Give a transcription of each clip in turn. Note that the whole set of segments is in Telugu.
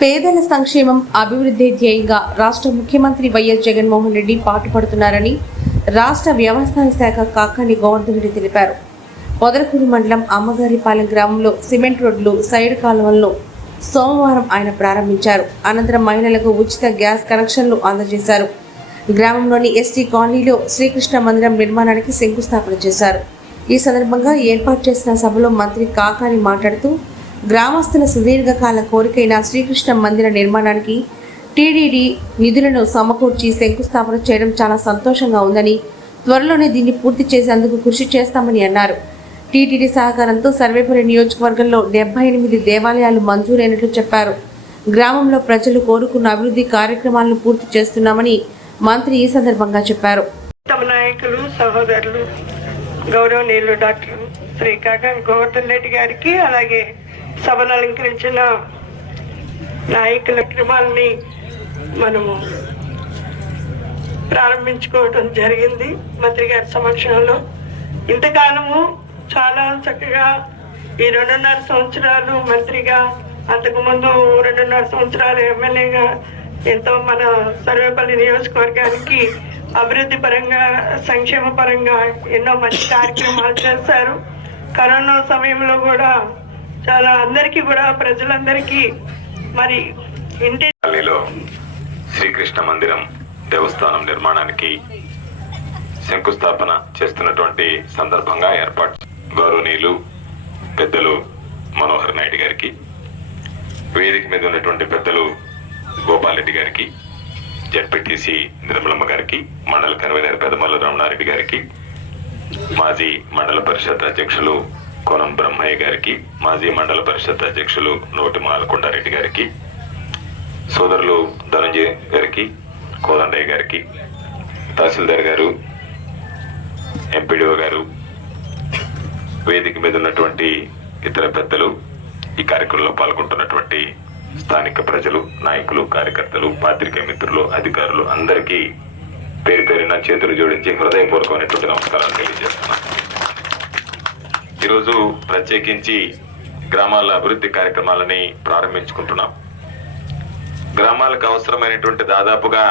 పేదల సంక్షేమం అభివృద్ధి ధ్యేయంగా రాష్ట్ర ముఖ్యమంత్రి వైఎస్ జగన్మోహన్ రెడ్డి పాటుపడుతున్నారని రాష్ట్ర వ్యవసాయ శాఖ కాకాని గోవర్ధన్ రెడ్డి తెలిపారు. పొదలకూరు మండలం అమ్మగారిపాలెం గ్రామంలో సిమెంట్ రోడ్లు సైడ్ కాలువలను సోమవారం ఆయన ప్రారంభించారు. అనంతరం మహిళలకు ఉచిత గ్యాస్ కనెక్షన్లు అందజేశారు. గ్రామంలోని ఎస్టీ కాలనీలో శ్రీకృష్ణ మందిరం నిర్మాణానికి శంకుస్థాపన చేశారు. ఈ సందర్భంగా ఏర్పాటు చేసిన సభలో మంత్రి కాకాని మాట్లాడుతూ గ్రామస్తుల సుదీర్ఘకాల కోరికైన శ్రీకృష్ణ మందిర నిర్మాణానికి టీడీడీ నిధులను సమకూర్చి శంకుస్థాపన చేయడం చాలా సంతోషంగా ఉందని త్వరలోనే దీన్ని పూర్తి చేసేందుకు కృషి చేస్తామని అన్నారు. టీటీడీ సహకారంతో సర్వేపురి నియోజకవర్గంలో డెబ్బై ఎనిమిది దేవాలయాలు మంజూరైనట్లు చెప్పారు. గ్రామంలో ప్రజలు కోరుకున్న అభివృద్ధి కార్యక్రమాలను పూర్తి చేస్తున్నామని మంత్రి ఈ సందర్భంగా చెప్పారు. తమ నాయకులు సహోదరులు గౌరవనీయులు డాక్టర్ శ్రీ కాకాని గోవర్ధన్ రెడ్డి గారికి అలాగే సభను అలంకరించిన నాయకుల క్రమాలని మనము ప్రారంభించుకోవటం జరిగింది మంత్రి గారి సమక్షంలో. ఇంతకాలము చాలా చక్కగా ఈ రెండున్నర సంవత్సరాలు మంత్రిగా అంతకుముందు రెండున్నర సంవత్సరాలు ఎమ్మెల్యేగా ఎంతో మన సర్వేపల్లి నియోజకవర్గానికి అభివృద్ధి పరంగా సంక్షేమ పరంగా ఎన్నో మంచి కార్యక్రమాలు చేశారు. కరోనా సమయంలో కూడా చాలా అందరికీ కూడా ప్రజలందరికీ మరి ఇంటి శ్రీకృష్ణ మందిరం దేవస్థానం నిర్మాణానికి శంకుస్థాపన చేస్తున్నటువంటి సందర్భంగా ఏర్పాటు గౌరవనీయులు పెద్దలు మనోహర్ నాయుడు గారికి వేదిక మీద ఉన్నటువంటి పెద్దలు గోపాలరెడ్డి గారికి జడ్పీటీసీ నిర్మలమ్మ గారికి మండల కన్వీనర్ పెదమల్ల రమణారెడ్డి గారికి మాజీ మండల పరిషత్ అధ్యక్షులు కొనం బ్రహ్మయ్య గారికి మాజీ మండల పరిషత్ అధ్యక్షులు నోటి మాలకొండారెడ్డి గారికి సోదరులు ధనంజయ్ గారికి కోదండయ్య గారికి తహసీల్దార్ గారు ఎంపీడీఓ గారు వేదిక మీద ఉన్నటువంటి ఇతర పెద్దలు ఈ కార్యక్రమంలో పాల్గొంటున్నటువంటి స్థానిక ప్రజలు నాయకులు కార్యకర్తలు పాత్రికే మిత్రులు అధికారులు అందరికీ పేరు పేరున చేతులు జోడించి హృదయపూర్వకమైనటువంటి నమస్కారాలు తెలియజేస్తున్నాను. ఈరోజు ప్రత్యేకించి గ్రామాల అభివృద్ధి కార్యక్రమాలని ప్రారంభించుకుంటున్నాం. గ్రామాలకు అవసరమైనటువంటి దాదాపుగా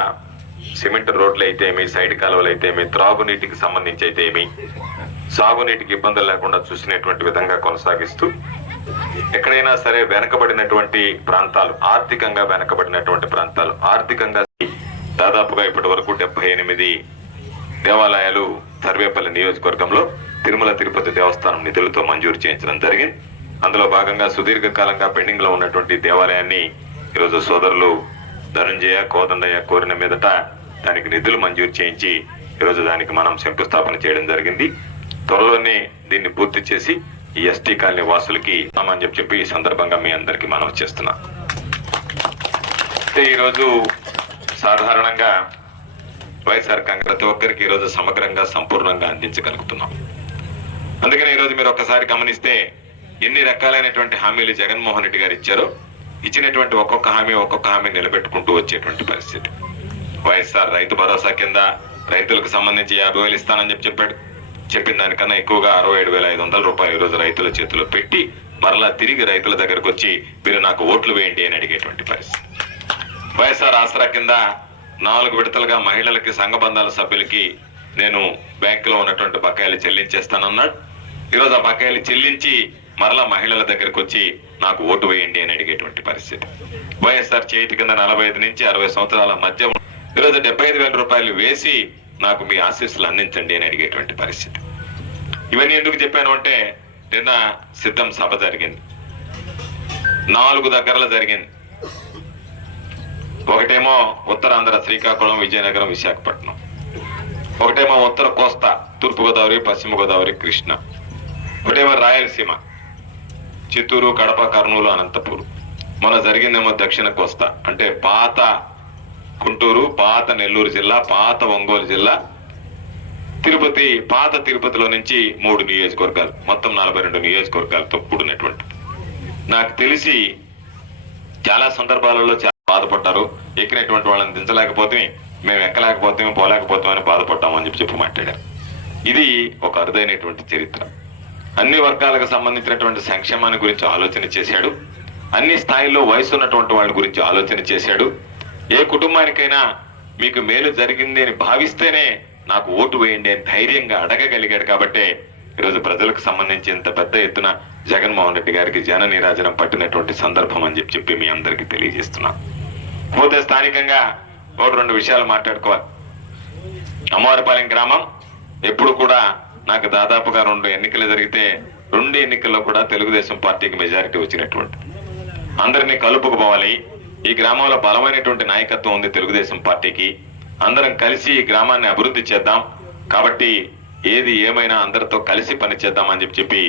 సిమెంట్ రోడ్లు అయితే ఏమి సైడ్ కాలువలు అయితే ఏమి త్రాగునీటికి సంబంధించి అయితే ఏమి సాగునీటికి ఇబ్బందులు లేకుండా చూసినటువంటి విధంగా కొనసాగిస్తూ ఎక్కడైనా సరే వెనకబడినటువంటి ప్రాంతాలు ఆర్థికంగా వెనకబడినటువంటి ప్రాంతాలు ఆర్థికంగా దాదాపుగా ఇప్పటి వరకు డెబ్బై ఎనిమిది దేవాలయాలు సర్వేపల్లి నియోజకవర్గంలో తిరుమల తిరుపతి దేవస్థానం నిధులతో మంజూరు చేయించడం జరిగింది. అందులో భాగంగా సుదీర్ఘకాలంగా పెండింగ్లో ఉన్నటువంటి దేవాలయాన్ని ఈరోజు సోదరులు ధనుంజయ కోదండయ్య కోరిన మీదట దానికి నిధులు మంజూరు చేయించి ఈరోజు దానికి మనం శంకుస్థాపన చేయడం జరిగింది. త్వరలోనే దీన్ని పూర్తి చేసి ఈ ఎస్టీ కాలనీ వాసులకి అని చెప్పి ఈ సందర్భంగా మీ అందరికీ మనం చేస్తున్నా. అయితే ఈరోజు సాధారణంగా వైఎస్ఆర్ కాంగ్రెస్ ప్రతి ఒక్కరికి ఈరోజు సమగ్రంగా సంపూర్ణంగా అందించగలుగుతున్నాం. అందుకని ఈరోజు మీరు ఒక్కసారి గమనిస్తే ఎన్ని రకాలైనటువంటి హామీలు జగన్మోహన్ రెడ్డి గారు ఇచ్చారో ఇచ్చినటువంటి ఒక్కొక్క హామీ ఒక్కొక్క హామీ నిలబెట్టుకుంటూ వచ్చేటువంటి పరిస్థితి. వైఎస్ఆర్ రైతు భరోసా కింద రైతులకు సంబంధించి యాభై వేలు ఇస్తానని చెప్పి చెప్పాడు. చెప్పిన దానికన్నా ఎక్కువగా అరవై ఏడు వేల ఐదు వందల రూపాయలు ఈరోజు రైతుల చేతిలో పెట్టి మరలా తిరిగి రైతుల దగ్గరకు వచ్చి మీరు నాకు ఓట్లు వేయండి అని అడిగేటువంటి పరిస్థితి. వైఎస్ఆర్ ఆసరా కింద నాలుగు విడతలుగా మహిళలకి సంఘబంధాల సభ్యులకి నేను బ్యాంకులో ఉన్నటువంటి బకాయిలు చెల్లించేస్తానన్నాడు. ఈరోజు ఆ బకాయిలు చెల్లించి మరలా మహిళల దగ్గరకు వచ్చి నాకు ఓటు వేయండి అని అడిగేటువంటి పరిస్థితి. వైఎస్ఆర్ చేతి కింద నలభై ఐదు నుంచి అరవై సంవత్సరాల మధ్య ఈరోజు డెబ్బై ఐదు వేల రూపాయలు వేసి నాకు మీ ఆశీస్సులు అందించండి అని అడిగేటువంటి పరిస్థితి. ఇవన్నీ ఎందుకు చెప్పాను అంటే నిన్న సిద్ధం సభ జరిగింది. నాలుగు దగ్గరలో జరిగింది. ఒకటేమో ఉత్తరాంధ్ర శ్రీకాకుళం విజయనగరం విశాఖపట్నం. ఒకటేమో ఉత్తర కోస్తా తూర్పు గోదావరి పశ్చిమ గోదావరి కృష్ణ. ఒకటేమో రాయలసీమ. చిత్తూరు కడప కర్నూలు అనంతపూర్. మన జరిగిందేమో దక్షిణ కోస్తా. అంటే పాత గుంటూరు పాత నెల్లూరు జిల్లా పాత ఒంగోలు జిల్లా తిరుపతి పాత తిరుపతిలో నుంచి మూడు నియోజకవర్గాలు మొత్తం నలభై రెండు నియోజకవర్గాలతో కూడినటువంటి. నాకు తెలిసి చాలా సందర్భాలలో చాలా బాధపడ్డారు. ఎక్కినటువంటి వాళ్ళని దించలేకపోతే మేము ఎక్కలేకపోతే పోలేకపోతామని బాధపడ్డామని చెప్పి చెప్పి మాట్లాడారు. ఇది ఒక అరుదైనటువంటి చరిత్ర. అన్ని వర్గాలకు సంబంధించినటువంటి సంక్షేమాన్ని గురించి ఆలోచన చేశాడు. అన్ని స్థాయిల్లో వయసు ఉన్నటువంటి వాళ్ళ గురించి ఆలోచన చేశాడు. ఏ కుటుంబానికైనా మీకు మేలు జరిగింది అని భావిస్తేనే నాకు ఓటు వేయండి అని ధైర్యంగా అడగగలిగాడు కాబట్టే ఈరోజు ప్రజలకు సంబంధించి ఇంత పెద్ద ఎత్తున జగన్మోహన్ రెడ్డి గారికి జన నీరాజనం పట్టినటువంటి సందర్భం అని చెప్పి చెప్పి మీ అందరికీ తెలియజేస్తున్నా. పోతే స్థానికంగా ఒకటి రెండు విషయాలు మాట్లాడుకోవాలి. అమ్మవారిపాలెం గ్రామం ఎప్పుడు కూడా నాకు దాదాపుగా రెండు ఎన్నికలు జరిగితే రెండు ఎన్నికల్లో కూడా తెలుగుదేశం పార్టీకి మెజారిటీ వచ్చినటువంటి అందరినీ కలుపుకుపోవాలి ఈ గ్రామంలో బలమైనటువంటి నాయకత్వం ఉంది తెలుగుదేశం పార్టీకి. అందరం కలిసి ఈ గ్రామాన్ని అభివృద్ధి చేద్దాం. కాబట్టి ఏది ఏమైనా అందరితో కలిసి పనిచేద్దాం అని చెప్పి చెప్పి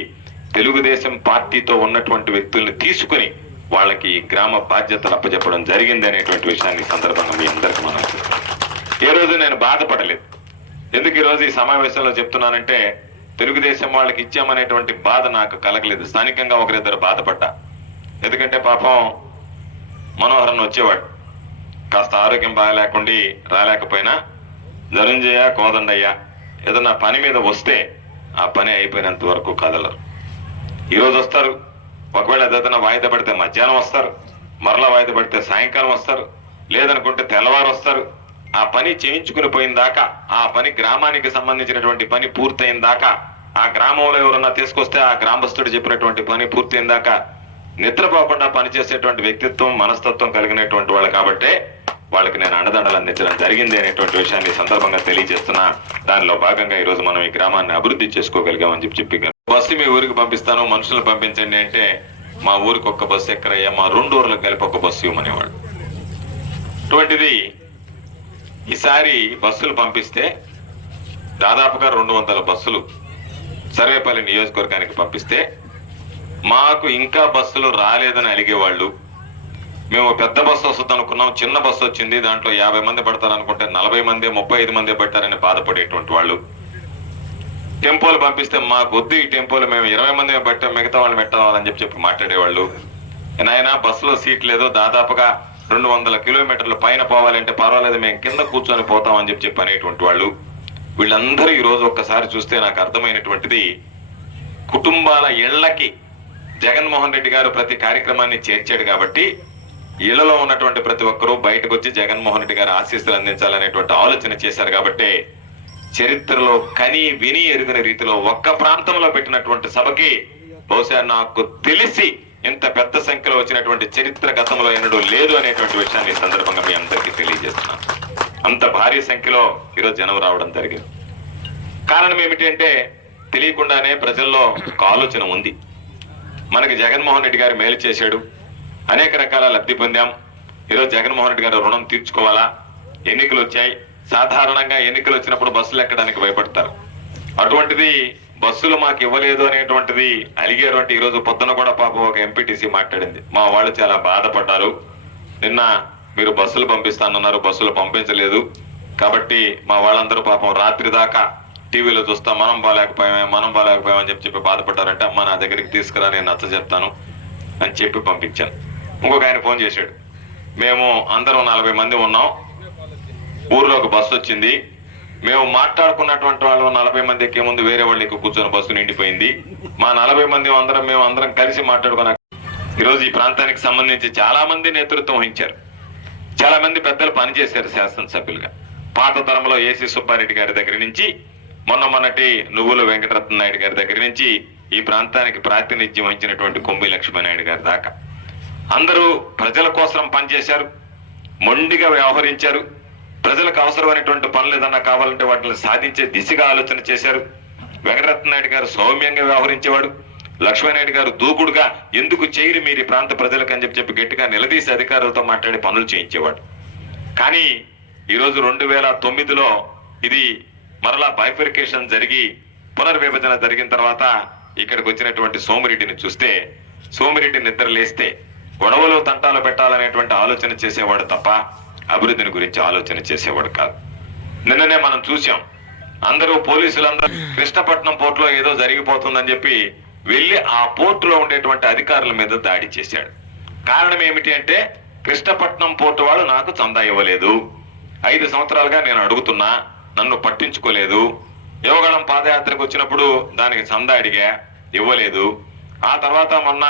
తెలుగుదేశం పార్టీతో ఉన్నటువంటి వ్యక్తుల్ని తీసుకుని వాళ్ళకి గ్రామ బాధ్యతలు అప్పచెప్పడం జరిగింది అనేటువంటి విషయాన్ని సందర్భంగా మీ అందరికీ మనం ఏ రోజు నేను బాధపడలేదు. ఎందుకు ఈరోజు ఈ సమావేశంలో చెప్తున్నానంటే తెలుగుదేశం వాళ్ళకి ఇచ్చామనేటువంటి బాధ నాకు కలగలేదు. స్థానికంగా ఒకరిద్దరు బాధపడ్డా. ఎందుకంటే పాపం మనోహరన్ వచ్చేవాడు. కాస్త ఆరోగ్యం బాగాలేకుండి రాలేకపోయినా ధనుంజయ కోదండయ్య ఏదన్నా పని మీద వస్తే ఆ పని అయిపోయినంత వరకు కదలరు. ఈరోజు వస్తారు. ఒకవేళ ఏదైనా వాయిదా పడితే మధ్యాహ్నం వస్తారు. మరలా వాయిదా పడితే సాయంకాలం వస్తారు. లేదనుకుంటే తెల్లవారు వస్తారు. ఆ పని చేయించుకుని పోయిన దాకా ఆ పని గ్రామానికి సంబంధించినటువంటి పని పూర్తయిన దాకా ఆ గ్రామంలో ఎవరన్నా తీసుకొస్తే ఆ గ్రామస్తుడు చెప్పినటువంటి పని పూర్తయిన దాకా నిద్రపోకుండా పనిచేసేటువంటి వ్యక్తిత్వం మనస్తత్వం కలిగినటువంటి వాళ్ళు కాబట్టే వాళ్ళకి నేను అండదండలు అందించడం జరిగింది అనేటువంటి విషయాన్ని సందర్భంగా తెలియజేస్తున్నా. దానిలో భాగంగా ఈరోజు మనం ఈ గ్రామాన్ని అభివృద్ధి చేసుకోగలిగామని చెప్పి చెప్పి బస్సు మీ ఊరికి పంపిస్తాను మనుషులను పంపించండి అంటే మా ఊరికి ఒక్క బస్సు ఎక్కరయ్యా? మా రెండు ఊర్లకు కలిపి ఒక బస్సు ఇవ్వమనేవాడు. అటువంటిది ఈసారి బస్సులు పంపిస్తే దాదాపుగా రెండు వందల బస్సులు సర్వేపల్లి నియోజకవర్గానికి పంపిస్తే మాకు ఇంకా బస్సులు రాలేదని అలిగేవాళ్ళు మేము పెద్ద బస్సు వస్తుంది అనుకున్నాం చిన్న బస్సు వచ్చింది దాంట్లో యాభై మంది పడతారు అనుకుంటే నలభై మంది ముప్పై ఐదు మంది పడతారని బాధపడేటువంటి వాళ్ళు. టెంపోలు పంపిస్తే మాకు వద్దు ఈ టెంపోలు మేము ఇరవై మంది పట్టాం మిగతా వాళ్ళు పెట్టాలని చెప్పి చెప్పి మాట్లాడేవాళ్ళు. నాయన బస్సులో సీట్ లేదు దాదాపుగా రెండు వందల కిలోమీటర్ల పైన పోవాలంటే పర్వాలేదు మేము కింద కూర్చొని పోతామని చెప్పి చెప్పి అనేటువంటి వాళ్ళు. వీళ్ళందరూ ఈ రోజు ఒక్కసారి చూస్తే నాకు అర్థమైనటువంటిది కుటుంబాల ఇళ్ళకి జగన్మోహన్ రెడ్డి గారు ప్రతి కార్యక్రమాన్ని చేర్చాడు కాబట్టి ఇళ్ళలో ఉన్నటువంటి ప్రతి ఒక్కరూ బయటకు వచ్చి జగన్మోహన్ రెడ్డి గారు ఆశీస్సులు అందించాలనేటువంటి ఆలోచన చేశారు కాబట్టి చరిత్రలో కని విని ఎరుగిన రీతిలో ఒక్క ప్రాంతంలో పెట్టినటువంటి సభకి బహుశా నాకు తెలిసి ఇంత పెద్ద సంఖ్యలో వచ్చినటువంటి చరిత్ర గతంలో ఎన్నడూ లేదు అనేటువంటి విషయాన్ని ఈ సందర్భంగా మీ అందరికీ తెలియజేస్తున్నాను. అంత భారీ సంఖ్యలో ఈరోజు జనం రావడం జరిగింది. కారణం ఏమిటంటే తెలియకుండానే ప్రజల్లో ఒక ఆలోచన ఉంది. మనకి జగన్మోహన్ రెడ్డి గారు మేలు చేశాడు. అనేక రకాల లబ్ధి పొందాం. ఈరోజు జగన్మోహన్ రెడ్డి గారు రుణం తీర్చుకోవాలా? ఎన్నికలు వచ్చాయి. సాధారణంగా ఎన్నికలు వచ్చినప్పుడు బస్సులు ఎక్కడానికి భయపడతారు. అటువంటిది బస్సులు మాకు ఇవ్వలేదు అనేటువంటిది అలిగారు అంటే ఈరోజు పొద్దున కూడా పాపం ఒక ఎంపీటీసీ మాట్లాడింది. మా వాళ్ళు చాలా బాధపడ్డారు. నిన్న మీరు బస్సులు పంపిస్తానన్నారు బస్సులు పంపించలేదు. కాబట్టి మా వాళ్ళందరూ పాపం రాత్రి దాకా టీవీలో చూస్తాం మనం బాగాలేకపోయామే మనం బాగాలేకపోయామని చెప్పి చెప్పి బాధపడ్డారంటే అమ్మ నా దగ్గరికి తీసుకురా నేను నచ్చ చెప్తాను అని చెప్పి పంపించాను. ఇంకొక ఆయన ఫోన్ చేశాడు. మేము అందరం నలభై మంది ఉన్నాం. ఊర్లో ఒక బస్సు వచ్చింది. మేము మాట్లాడుకున్నటువంటి వాళ్ళు నలభై మంది ఎక్కే ముందు వేరే వాళ్ళు ఎక్కువ కూర్చొని బస్సు నిండిపోయింది. మా నలభై మంది అందరం మేము అందరం కలిసి మాట్లాడుకున్న ఈరోజు ఈ ప్రాంతానికి సంబంధించి చాలా మంది నేతృత్వం వహించారు. చాలా మంది పెద్దలు పనిచేశారు శాసనసభ్యులుగా. పాత తరంలో ఏసీ సుబ్బారెడ్డి గారి దగ్గర నుంచి మొన్న మొన్నటి నువ్వుల వెంకటరత్న నాయుడు గారి దగ్గర నుంచి ఈ ప్రాంతానికి ప్రాతినిధ్యం వహించినటువంటి కొంబి లక్ష్మీనాయుడు గారి దాకా. అందరూ ప్రజల కోసం పనిచేశారు మొండిగా వ్యవహరించారు ప్రజలకు అవసరమైనటువంటి పనులు ఏదన్నా కావాలంటే వాటిని సాధించే దిశగా ఆలోచన చేశారు. వెంకటరత్న నాయుడు గారు సౌమ్యంగా వ్యవహరించేవాడు. లక్ష్మీనాయుడు గారు దూకుడుగా ఎందుకు చేయరు మీరు ప్రాంత ప్రజలకు అని చెప్పి చెప్పి గట్టిగా నిలదీసి అధికారులతో మాట్లాడి పనులు చేయించేవాడు. కానీ ఈరోజు రెండు వేల తొమ్మిదిలో ఇది మరలా బైఫిరికేషన్ జరిగి పునర్విభజన జరిగిన తర్వాత ఇక్కడికి వచ్చినటువంటి సోమిరెడ్డిని చూస్తే సోమిరెడ్డి నిద్ర లేస్తే గొడవలు తంటాలు పెట్టాలనేటువంటి ఆలోచన చేసేవాడు తప్ప అభివృద్ధిని గురించి ఆలోచన చేసేవాడు కాదు. నిన్ననే మనం చూసాం అందరూ పోలీసులందరూ కృష్ణపట్నం పోర్టులో ఏదో జరిగిపోతుందని చెప్పి వెళ్ళి ఆ పోర్టులో ఉండేటువంటి అధికారుల మీద దాడి చేశాడు. కారణం ఏమిటి అంటే కృష్ణపట్నం పోర్టు వాడు నాకు చందా ఇవ్వలేదు. ఐదు సంవత్సరాలుగా నేను అడుగుతున్నా నన్ను పట్టించుకోలేదు. యువగణం పాదయాత్రకు వచ్చినప్పుడు దానికి చందా అడిగా ఇవ్వలేదు. ఆ తర్వాత మొన్న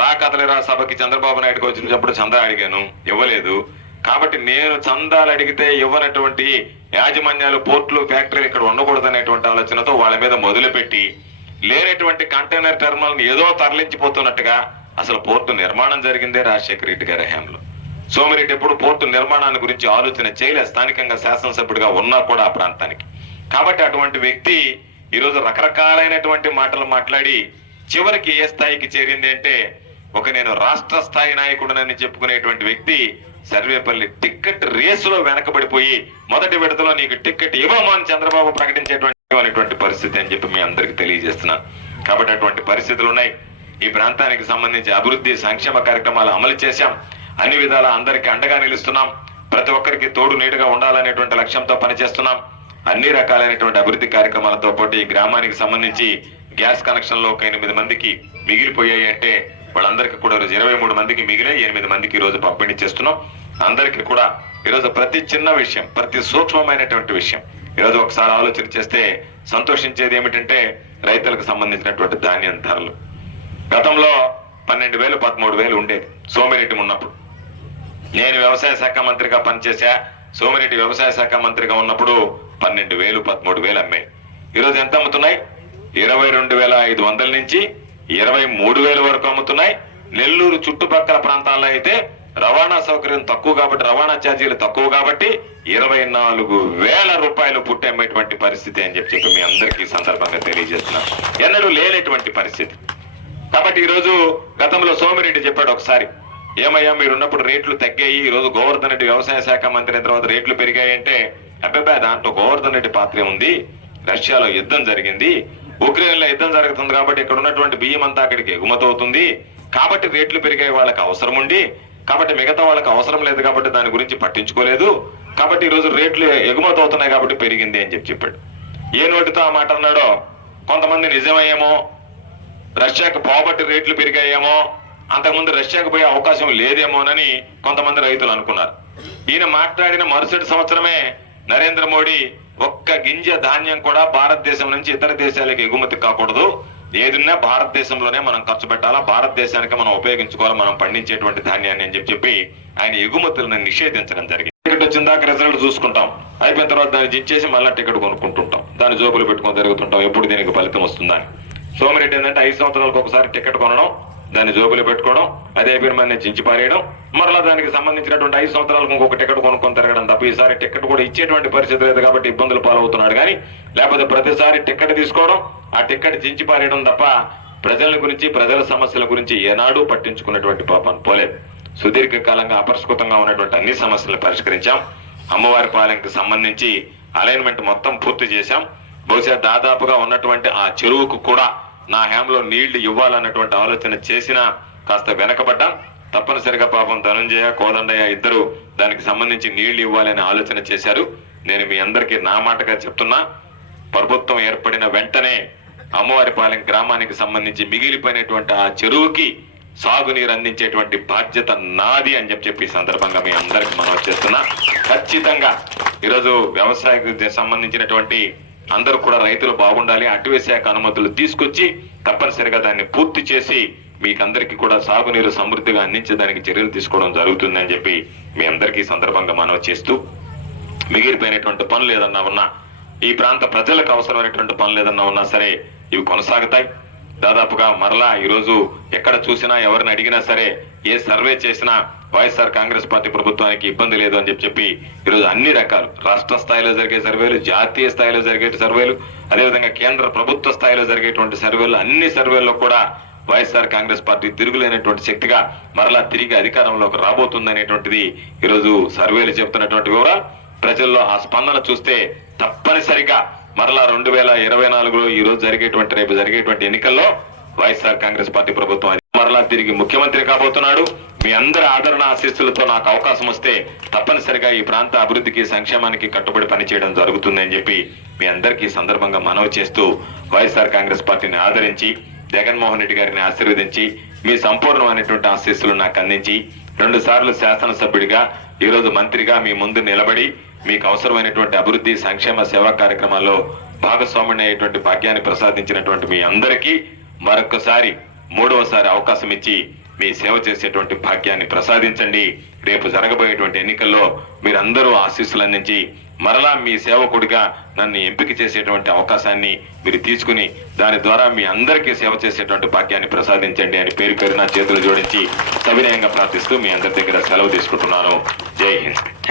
రా కదలిరా సభకి చంద్రబాబు నాయుడుకి వచ్చినప్పుడు చందా అడిగాను ఇవ్వలేదు. కాబట్టి నేను చందాలు అడిగితే ఇవ్వనటువంటి యాజమాన్యాలు పోర్టులు ఫ్యాక్టరీలు ఇక్కడ ఉండకూడదనేటువంటి ఆలోచనతో వాళ్ళ మీద మొదలుపెట్టి లేనటువంటి కంటైనర్ టెర్మినల్ ఏదో తరలించిపోతున్నట్టుగా అసలు పోర్టు నిర్మాణం జరిగిందే రాజశేఖర రెడ్డి గారి హయాంలో. సోమిరెడ్డి ఎప్పుడు పోర్టు నిర్మాణాన్ని గురించి ఆలోచన చేయలే స్థానికంగా శాసనసభ్యుడిగా ఉన్నా కూడా ఆ ప్రాంతానికి. కాబట్టి అటువంటి వ్యక్తి ఈరోజు రకరకాలైనటువంటి మాటలు మాట్లాడి చివరికి ఏ స్థాయికి చేరింది అంటే ఒక నేను రాష్ట్ర స్థాయి నాయకుడనని చెప్పుకునేటువంటి వ్యక్తి సర్వేపల్లి టిక్కెట్ రేసులో వెనకబడిపోయి మొదటి విడతలో నీకు టిక్కెట్ ఇవ్వము అని చంద్రబాబు ప్రకటించేటువంటి పరిస్థితి అని చెప్పి మీ అందరికి తెలియజేస్తున్నాను కాబట్టి అటువంటి పరిస్థితులు ఉన్నాయి. ఈ ప్రాంతానికి సంబంధించి అభివృద్ధి సంక్షేమ కార్యక్రమాలు అమలు చేశాం. అన్ని విధాల అందరికి అండగా నిలుస్తున్నాం. ప్రతి ఒక్కరికి తోడు నీటుగా ఉండాలనేటువంటి లక్ష్యంతో పనిచేస్తున్నాం. అన్ని రకాలైనటువంటి అభివృద్ధి కార్యక్రమాలతో పాటు ఈ గ్రామానికి సంబంధించి గ్యాస్ కనెక్షన్లో ఒక ఎనిమిది మందికి మిగిలిపోయాయి అంటే వాళ్ళందరికీ కూడా ఈరోజు ఇరవై మూడు మందికి మిగిలే ఎనిమిది మందికి ఈ రోజు పంపిణీ చేస్తున్నాం. అందరికీ కూడా ఈరోజు ప్రతి చిన్న విషయం ప్రతి సూక్ష్మమైనటువంటి విషయం ఈరోజు ఒకసారి ఆలోచన చేస్తే సంతోషించేది ఏమిటంటే రైతులకు సంబంధించినటువంటి ధాన్యం ధరలు. గతంలో పన్నెండు వేలు పదమూడు వేలు ఉండేది సోమిరెడ్డి ఉన్నప్పుడు. నేను వ్యవసాయ శాఖ మంత్రిగా పనిచేశా సోమిరెడ్డి వ్యవసాయ శాఖ మంత్రిగా ఉన్నప్పుడు పన్నెండు వేలు పదమూడు వేలు అమ్మాయి ఈరోజు ఎంత అమ్ముతున్నాయి? ఇరవై రెండు వేల ఐదు వందల నుంచి ఇరవై మూడు వేల వరకు అమ్ముతున్నాయి. నెల్లూరు చుట్టుపక్కల ప్రాంతాల్లో అయితే రవాణా సౌకర్యం తక్కువ కాబట్టి రవాణా ఛార్జీలు తక్కువ కాబట్టి ఇరవై నాలుగు వేల రూపాయలు పుట్టమ్మేటువంటి పరిస్థితి అని చెప్పి చెప్పి మీ అందరికీ సందర్భంగా తెలియజేస్తున్నా. ఎన్నడూ లేనటువంటి పరిస్థితి. కాబట్టి ఈ రోజు గతంలో సోమిరెడ్డి చెప్పాడు ఒకసారి ఏమయ్యా మీరు ఉన్నప్పుడు రేట్లు తగ్గాయి ఈ రోజు గోవర్ధన్ రెడ్డి వ్యవసాయ శాఖ మంత్రి అయిన తర్వాత రేట్లు పెరిగాయంటే అబ్బాయి దాంట్లో గోవర్ధన్ రెడ్డి పాత్ర ఉంది రష్యాలో యుద్ధం జరిగింది ఉక్రెయిన్లో యుద్ధం జరుగుతుంది కాబట్టి ఇక్కడ ఉన్నటువంటి బియ్యం అంతా అక్కడికి ఎగుమతి అవుతుంది కాబట్టి రేట్లు పెరిగాయి వాళ్ళకి అవసరం ఉండి కాబట్టి మిగతా వాళ్ళకి అవసరం లేదు కాబట్టి దాని గురించి పట్టించుకోలేదు. కాబట్టి ఈ రోజు రేట్లు ఎగుమతి అవుతున్నాయి కాబట్టి పెరిగింది అని చెప్పి చెప్పాడు. ఏ నోటితో ఆ మాట అన్నాడో? కొంతమంది నిజమయ్యేమో? రష్యాకు పోబట్టి రేట్లు పెరిగాయేమో? అంతకుముందు రష్యాకు పోయే అవకాశం లేదేమోనని కొంతమంది రైతులు అనుకున్నారు. ఈయన మాట్లాడిన మరుసటి సంవత్సరమే నరేంద్ర మోడీ ఒక్క గింజ ధాన్యం కూడా భారతదేశం నుంచి ఇతర దేశాలకు ఎగుమతి కాకూడదు. ఏదున్నా భారతదేశంలోనే మనం ఖర్చు పెట్టాలా? భారతదేశానికి మనం ఉపయోగించుకోవాలి? మనం పండించేటువంటి ధాన్యాన్ని అని చెప్పి చెప్పి ఆయన ఎగుమతులను నిషేధించడం జరిగింది. టికెట్ వచ్చిన దాకా రిజల్ట్ చూసుకుంటాం. అయిపోయిన తర్వాత దాన్ని జిచ్చేసి మళ్ళీ టికెట్ కొనుక్కుంటుంటాం. దాన్ని జోబులు పెట్టుకొని తిరుగుతుంటాం. ఎప్పుడు దీనికి ఫలితం వస్తుందని. సోమిరెడ్డి ఏంటంటే ఐదు సంవత్సరాలకు ఒకసారి టికెట్ కొనడం దాన్ని జోబులు పెట్టుకోవడం అదే అయిపోయిన మన చించి పారేయడం మరలా దానికి సంబంధించినటువంటి ఐదు సంవత్సరాలకు ఇంకొక టికెట్ కొనుక్కొని తిరగడం తప్ప ఈసారి టికెట్ కూడా ఇచ్చేటువంటి పరిస్థితి లేదు కాబట్టి ఇబ్బందులు పాలవుతున్నాడు. కానీ లేకపోతే ప్రతిసారి టికెట్ తీసుకోవడం ఆ టికెట్ చించి పారేయడం తప్ప ప్రజల గురించి ప్రజల సమస్యల గురించి ఏనాడు పట్టించుకున్నటువంటి పాపం పోలేదు. సుదీర్ఘకాలంగా అపరిష్కృతంగా ఉన్నటువంటి అన్ని సమస్యలను పరిష్కరించాం. అమ్మవారి పాలెంకి సంబంధించి అలైన్మెంట్ మొత్తం పూర్తి చేశాం. బహుశా దాదాపుగా ఉన్నటువంటి ఆ చెరువుకు కూడా నా హ్యాంలో నీళ్ళు ఇవ్వాలన్నటువంటి ఆలోచన చేసినా కాస్త వెనకబడ్డాం. తప్పనిసరిగా పాపం ధనంజయ కోదండయ్య ఇద్దరు దానికి సంబంధించి నీళ్ళు ఇవ్వాలనే ఆలోచన చేశారు. నేను మీ అందరికీ నా మాటగా చెప్తున్నా ప్రభుత్వం ఏర్పడిన వెంటనే అమ్మవారిపాలెం గ్రామానికి సంబంధించి మిగిలిపోయినటువంటి ఆ చెరువుకి సాగునీరు అందించేటువంటి బాధ్యత నాది అని చెప్పి చెప్పి సందర్భంగా మీ అందరికి మనం చేస్తున్నా. ఖచ్చితంగా ఈరోజు వ్యవసాయకు సంబంధించినటువంటి అందరూ కూడా రైతులు బాగుండాలి అటవీ శాఖ అనుమతులు తీసుకొచ్చి తప్పనిసరిగా దాన్ని పూర్తి చేసి మీకందరికీ కూడా సాగునీరు సమృద్ధిగా అందించడానికి చర్యలు తీసుకోవడం జరుగుతుందని చెప్పి మీ అందరికీ సందర్భంగా మనవి చేస్తూ మిగిలిపోయినటువంటి పనులు ఏదన్నా ఉన్నా ఈ ప్రాంత ప్రజలకు అవసరమైనటువంటి పనులు ఏదన్నా ఉన్నా సరే ఇవి కొనసాగుతాయి. దాదాపుగా మరలా ఈరోజు ఎక్కడ చూసినా ఎవరిని అడిగినా సరే ఏ సర్వే చేసినా వైఎస్ఆర్ కాంగ్రెస్ పార్టీ ప్రభుత్వానికి ఇబ్బంది లేదు అని చెప్పి చెప్పి ఈరోజు అన్ని రకాలు రాష్ట్ర స్థాయిలో జరిగే సర్వేలు జాతీయ స్థాయిలో జరిగే సర్వేలు అదేవిధంగా కేంద్ర ప్రభుత్వ స్థాయిలో జరిగేటువంటి సర్వేలు అన్ని సర్వేల్లో కూడా వైఎస్ఆర్ కాంగ్రెస్ పార్టీ తిరుగులేనటువంటి శక్తిగా మరలా తిరిగి అధికారంలోకి రాబోతుందనేటువంటిది ఈరోజు సర్వేలు చెప్తున్నటువంటి వివరాలు. ప్రజల్లో ఆ స్పందన చూస్తే తప్పనిసరిగా మరలా రెండు వేల ఇరవై నాలుగులో ఈ రోజు జరిగేటువంటి రేపు జరిగేటువంటి ఎన్నికల్లో వైఎస్ఆర్ కాంగ్రెస్ పార్టీ ప్రభుత్వం మరలా తిరిగి ముఖ్యమంత్రి కాబోతున్నాడు. మీ అందరి ఆదరణ ఆశీస్సులతో నాకు అవకాశం వస్తే తప్పనిసరిగా ఈ ప్రాంత అభివృద్ధికి సంక్షేమానికి కట్టుబడి పనిచేయడం జరుగుతుందని చెప్పి మీ అందరికీ సందర్భంగా మనవి చేస్తూ వైఎస్ఆర్ కాంగ్రెస్ పార్టీని ఆదరించి జగన్మోహన్ రెడ్డి గారిని ఆశీర్వదించి మీ సంపూర్ణమైనటువంటి ఆశీస్సులు నాకు అందించి రెండు సార్లు శాసనసభ్యుడిగా ఈరోజు మంత్రిగా మీ ముందు నిలబడి మీకు అవసరమైనటువంటి అభివృద్ధి సంక్షేమ సేవా కార్యక్రమాల్లో భాగస్వామ్యం అయ్యేటువంటి భాగ్యాన్ని ప్రసాదించినటువంటి మీ అందరికీ మరొకసారి మూడవసారి అవకాశం ఇచ్చి మీ సేవ చేసేటువంటి భాగ్యాన్ని ప్రసాదించండి. రేపు జరగబోయేటువంటి ఎన్నికల్లో మీరందరూ ఆశీస్సులు అందించి మరలా మీ సేవకుడిగా నన్ను ఎంపిక చేసేటువంటి అవకాశాన్ని మీరు తీసుకుని దాని ద్వారా మీ అందరికీ సేవ చేసేటువంటి భాగ్యాన్ని ప్రసాదించండి అని పేరు పేరున చేతులు జోడించి సవినయంగా ప్రార్థిస్తూ మీ అందరి దగ్గర సెలవు తీసుకుంటున్నాను. జై హింద్.